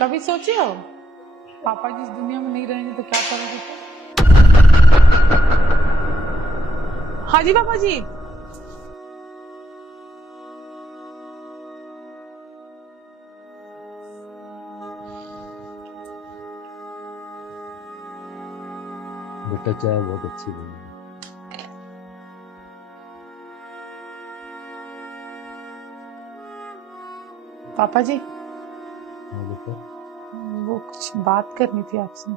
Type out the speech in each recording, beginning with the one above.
कभी सोचे हो पापा जी इस दुनिया में नहीं रहेंगे तो क्या करोगे? हाँ जी पापा जी। बेटा चाय बहुत अच्छी बनी है। पापा जी हाँ बेटा। वो कुछ बात करनी थी आपसे।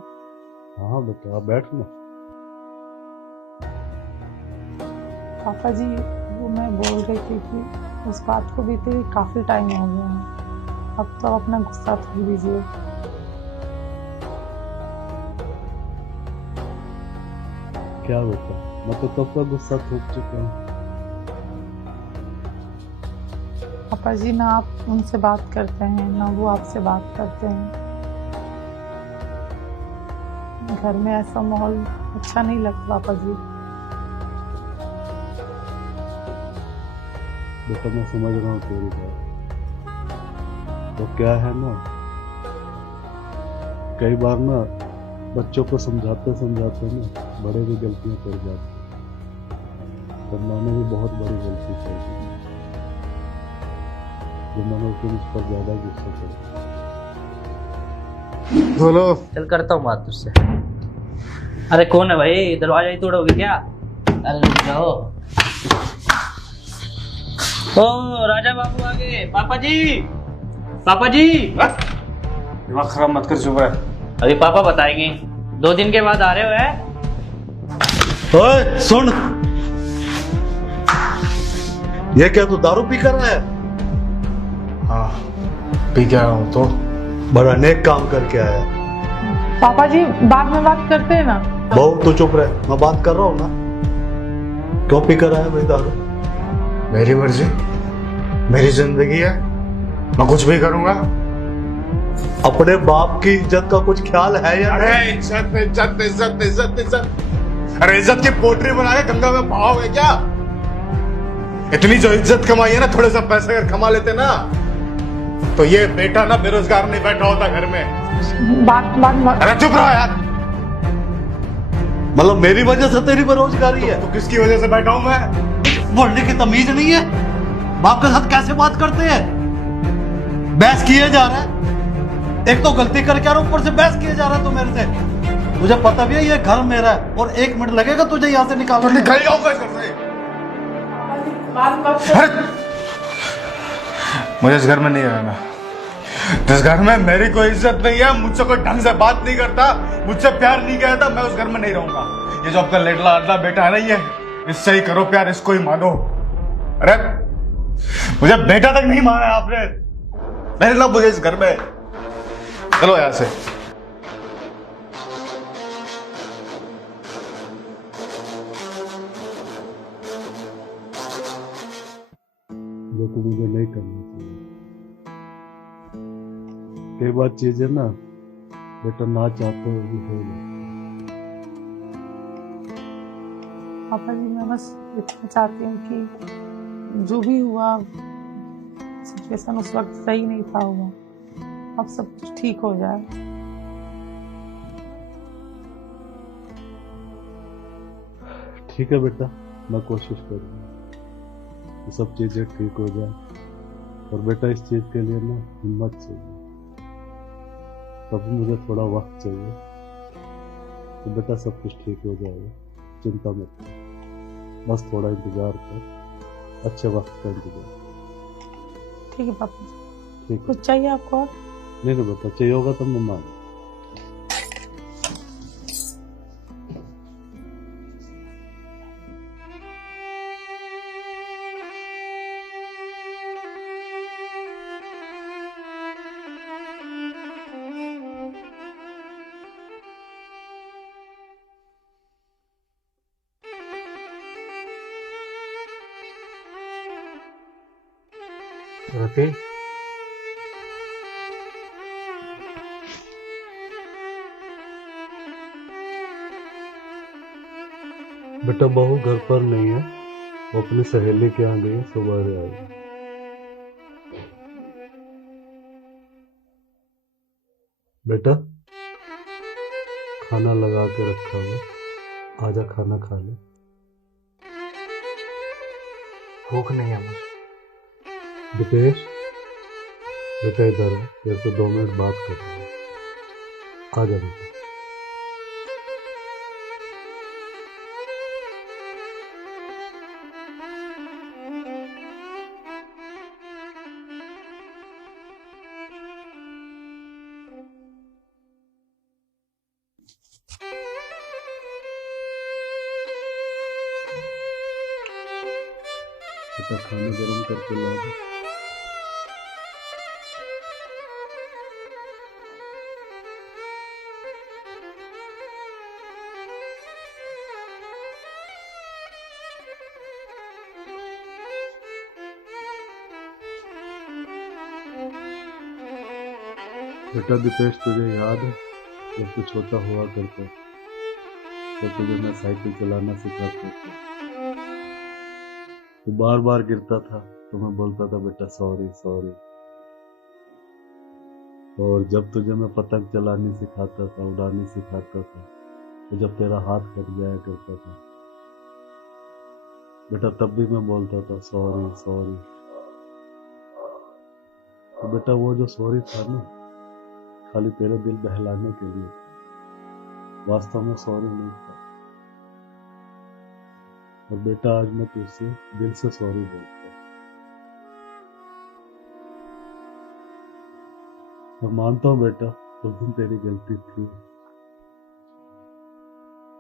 हाँ बेटा आप बैठ ना। पापा जी वो मैं बोल रही थी कि उस बात को बीते हुए काफी टाइम हो गया है। अब तो अपना गुस्सा थोड़ दीजिए। क्या बेटा मैं तो कब का गुस्सा थूक चुका हूँ। पापा जी ना आप उनसे बात करते हैं ना वो आपसे बात करते हैं। घर में ऐसा माहौल अच्छा नहीं लगता पापा जी। बेटा मैं समझ रहा हूँ तेरी बात। तो क्या है ना, कई बार ना बच्चों को समझाते समझाते ना बड़े भी गलतियां कर जाते हैं। तो मैंने भी बहुत बड़ी गलती कर दी जो मैंने फिर उस पर ज्यादा गुस्सा कर दिया। बोलो। चल करता हूँ बात तुझसे। अरे कौन है भाई, दरवाजा ही तोड़ोगे क्या? अरे रुक जाओ। ओ राजा बाबू आ गए। पापा जी, पापा जी। दिमाग खराब मत कर, चुप रह। अभी पापा बताएंगे, 2 दिन के बाद आ रहे हो है? ओए सुन, ये क्या तू दारू पी कर रहा है? हाँ पी के आया हूँ। तो बड़ा नेक काम करके आया। पापा जी बाद में बात करते हैं ना। बहू तू चुप रहे, मैं बात कर रहा हूँ ना। क्यों पी कर आया भाई दारू? मेरी मर्जी, मेरी जिंदगी है, मैं कुछ भी करूंगा। अपने बाप की इज्जत का कुछ ख्याल है या अरे नहीं? इज्जत इज्जत इज्जत इज्जत इज्जत। अरे इज्जत की पोटरी बना के गंगा में बहाओगे क्या? इतनी जो इज्जत कमाई है ना, थोड़े सा पैसे अगर कमा लेते ना तो ये बेटा ना बेरोजगार नहीं बैठा होता घर में। बात अरे चुप रहो यार। मतलब मेरी वजह से तेरी बेरोजगारी है? तो किसकी वजह से बैठा हूं मैं? बोलने की तमीज नहीं है? बाप के साथ कैसे बात करते हैं? बहस किए जा रहा है, एक तो गलती करके और ऊपर से बहस किए जा रहा है तू मेरे से। मुझे पता भी है ये घर मेरा है और 1 मिनट लगेगा तुझे यहाँ से तो निकालने। निकल जाऊंगा इस घर से। अरे मुझे इस घर में नहीं रहना। जिस घर में मेरी कोई इज्जत नहीं है, मुझसे कोई ढंग से बात नहीं करता, मुझसे प्यार नहीं करता, मैं उस घर में नहीं रहूंगा। ये जो आपका लेडला अडला बेटा है ना, ये इससे ही करो प्यार, इसको ही मानो। अरे मुझे बेटा तक नहीं माना आपने। नहीं ला मुझे इस घर में। चलो यहां से। जो तो मुझे नहीं करना चाहिए। कई बार चीजें ना बेटा ना चाहते हुए भी हो जाती। पापा जी मैं बस इतना चाहती हूँ कि जो भी हुआ सिचुएशन उस वक्त सही नहीं था हुआ, अब सब कुछ ठीक हो जाए। ठीक है बेटा, मैं कोशिश करूंगा कि सब चीजें ठीक हो जाए। और बेटा इस चीज के लिए ना हिम्मत चाहिए, तभी मुझे थोड़ा वक्त चाहिए। तो बेटा सब कुछ ठीक हो जाएगा, चिंता मत कर। बस थोड़ा इंतजार कर, अच्छे वक्त का इंतजार। ठीक है पापा जी। ठीक है? कुछ चाहिए आपको और? नहीं नहीं बेटा, चाहिए होगा तो मैं मान। रति, बेटा बहू घर पर नहीं है, वो अपनी सहेली के यहाँ गई है, सुबह आएगी। बेटा खाना लगा के रखा हुआ, आजा खाना खा ले। भूख नहीं है मुझे। दीपेश बेटा इधर है, तेरे से 2 मिनट बात कर रहा हूँ, आजा बेटा। बेटा खाना गरम करके ला दे। बेटा दीपेश तुझे याद है जब तू छोटा हुआ करता, तो तुझे मैं साइकिल चलाना सिखाता था, तू बार बार गिरता था तो मैं बोलता था बेटा सॉरी सॉरी। और जब तुझे मैं पतंग चलानी सिखाता था, उड़ानी सिखाता था, तो जब तेरा हाथ कट जाया करता था बेटा, तब भी मैं बोलता था सॉरी सॉरी। तो बेटा वो जो सॉरी था ना, खाली तेरे दिल बहलाने के लिए, वास्तव में सॉरी नहीं था। और बेटा आज मैं तुझसे दिल से सॉरी बोलता हूँ। मैं मानता हूँ बेटा उस दिन तेरी गलती थी,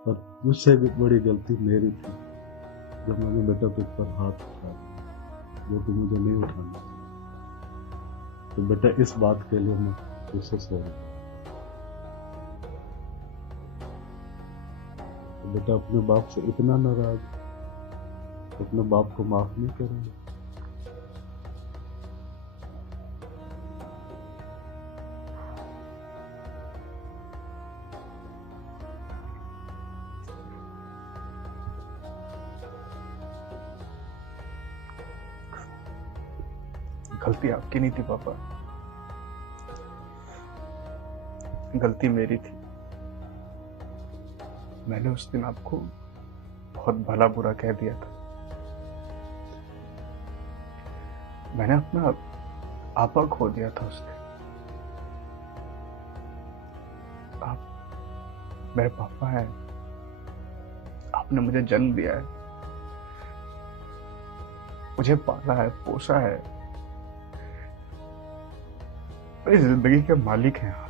और मुझसे भी बड़ी गलती मेरी थी जब मैंने बेटा तुझ पर हाथ उठाया, जो तू मुझे नहीं उठाना। तो बेटा इस बात के लिए मैं तुझसे सॉरी। तो बेटा अपने बाप से इतना नाराज, अपने बाप को माफ नहीं करेंगे? गलती आपकी नहीं थी पापा, गलती मेरी थी। मैंने उस दिन आपको बहुत भला बुरा कह दिया था। मैंने अपना आपा खो दिया था उस दिन। आप मेरे पापा हैं, आपने मुझे जन्म दिया है, मुझे पाला है, पोसा है, मेरी जिंदगी के मालिक हैं आप।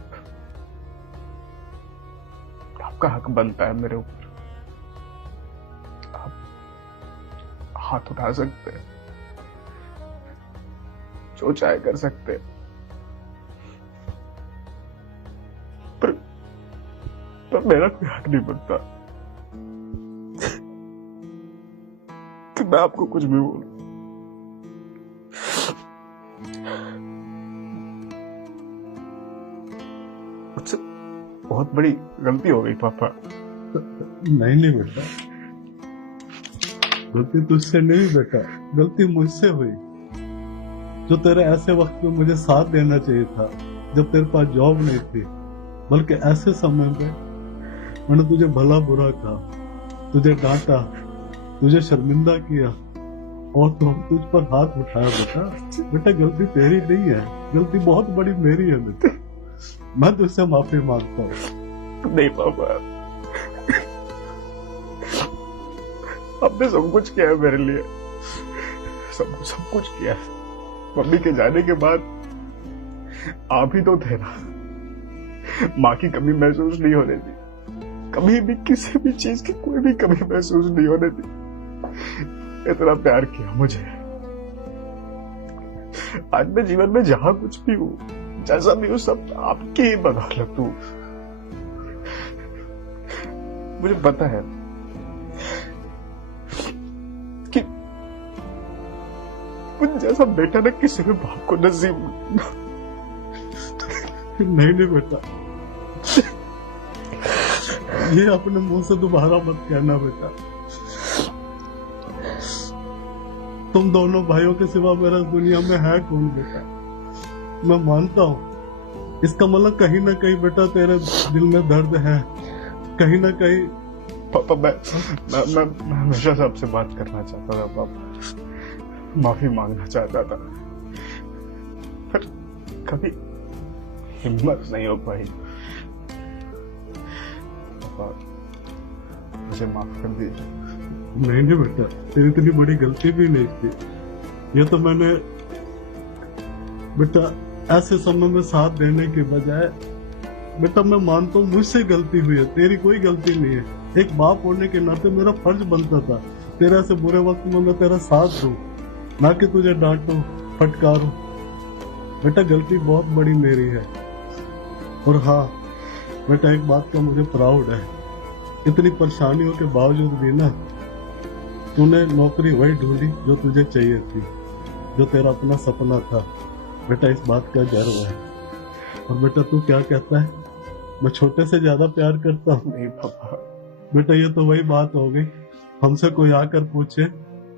आपका हक बनता है मेरे ऊपर, आप हाथ उठा सकते हैं, जो चाहे कर सकते हैं, पर मेरा कोई हक नहीं बनता कि मैं आपको कुछ भी बोलूं। मुझसे बहुत बड़ी गलती हो गई पापा। नहीं बेटा, गलती तुझसे नहीं बेटा, गलती मुझसे हुई। जो तेरे ऐसे वक्त में मुझे साथ देना चाहिए था, जब तेरे पास जॉब नहीं थी, बल्कि ऐसे समय पे मैंने तुझे भला बुरा कहा, तुझे डांटा, तुझे शर्मिंदा किया, और तो तुझ पर हाथ उठाया। बेटा गलती तेरी नहीं है, गलती बहुत बड़ी मेरी है बेटा। मैं तुझसे माफी मांगता हूँ। नहीं पापा, आपने सब कुछ किया है मेरे लिए, सब कुछ किया है। मम्मी के जाने के बाद आप ही तो थे ना। माँ की कमी महसूस नहीं होने दी, कभी भी किसी भी चीज की कोई भी कमी महसूस नहीं होने दी। इतना प्यार किया मुझे। आज मैं जीवन में जहां कुछ भी हूँ, जैसा भी हूँ, सब आपकी ही बदौलत हूँ। मुझे पता है कि मुझ जैसा बेटा ना किसी भी बाप को नसीब नहीं बेटा, ये अपने मुंह से दोबारा मत कहना बेटा। तुम दोनों भाइयों के सिवा मेरा दुनिया में है कौन बेटा। मैं मानता हूं इसका मतलब कहीं ना कहीं बेटा तेरे दिल में दर्द है, कहीं ना कहीं। पापा मैं हमेशा से आपसे बात करना चाहता था पापा, माफी मांगना चाहता था, पर कभी हिम्मत नहीं हो पाई। पापा मुझे माफ कर दीजिए। नहीं बेटा, तेरी इतनी बड़ी गलती भी नहीं थी। ये तो मैंने बेटा ऐसे समय में साथ देने के बजाय, बेटा मैं मानता हूँ मुझसे गलती हुई है, तेरी कोई गलती नहीं है। एक बाप होने के नाते मेरा फर्ज बनता था तेरा से बुरे वक्त में मैं तेरा साथ दूं, ना कि तुझे डांटूं फटकारूं। बेटा गलती बहुत बड़ी मेरी है। और हाँ बेटा, एक बात का मुझे प्राउड है, इतनी परेशानियों के बावजूद भी ना तूने नौकरी वही ढूंढी जो तुझे चाहिए थी, जो तेरा अपना सपना था। बेटा इस बात का गर्व है। और बेटा तू क्या कहता है, मैं छोटे से ज्यादा प्यार करता हूँ? नहीं पापा। बेटा ये तो वही बात हो गई, हमसे कोई आकर पूछे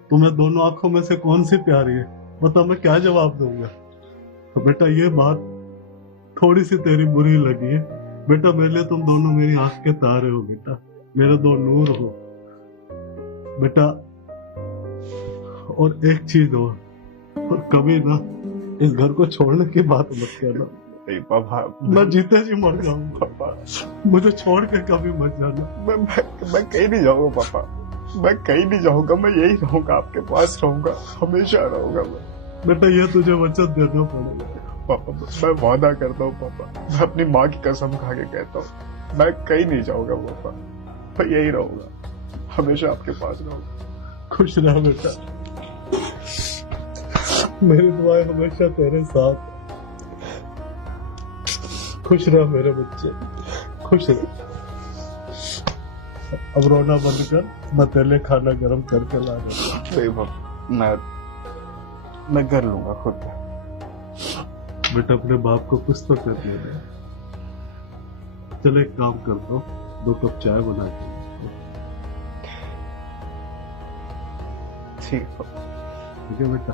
तुम्हें दोनों आंखों में से कौन सी प्यारी है, बता मैं क्या जवाब दूंगा? तो बेटा ये बात थोड़ी सी तेरी बुरी लगी है। बेटा मेरे लिए तुम दोनों मेरी आंख के तारे हो बेटा, मेरे दो नूर हो बेटा। और एक चीज हो, और कभी ना इस घर को छोड़ने की बात मत करना। नहीं पापा, मैं जीते जी मर जाऊंगा पापा, मुझे छोड़ के कभी मत जाना। मैं कहीं नहीं जाऊंगा पापा, मैं कहीं नहीं जाऊंगा, मैं यही रहूंगा, आपके पास रहूंगा, हमेशा रहूंगा मैं। बेटा ये तुझे वचन देना पड़ेगा। पापा मैं वादा करता हूँ पापा, मैं अपनी माँ की कसम खा के कहता हूँ, मैं कहीं नहीं जाऊंगा पापा, मैं यही रहूंगा, हमेशा आपके पास रहूंगा। खुश रह बेटा, मेरी दुआएं हमेशा तेरे साथ। खुश रह मेरे बच्चे, खुश रह। अब रोना बंद कर, मैं तेरे लिए खाना गर्म करके ला रहा हूं। नहीं पापा, मैं कर लूंगा खुद। बेटा अपने बाप को कुछ तो कर दिया। चल एक काम करता हूँ, 2 कप चाय बना के। ठीक है ठीक है बेटा।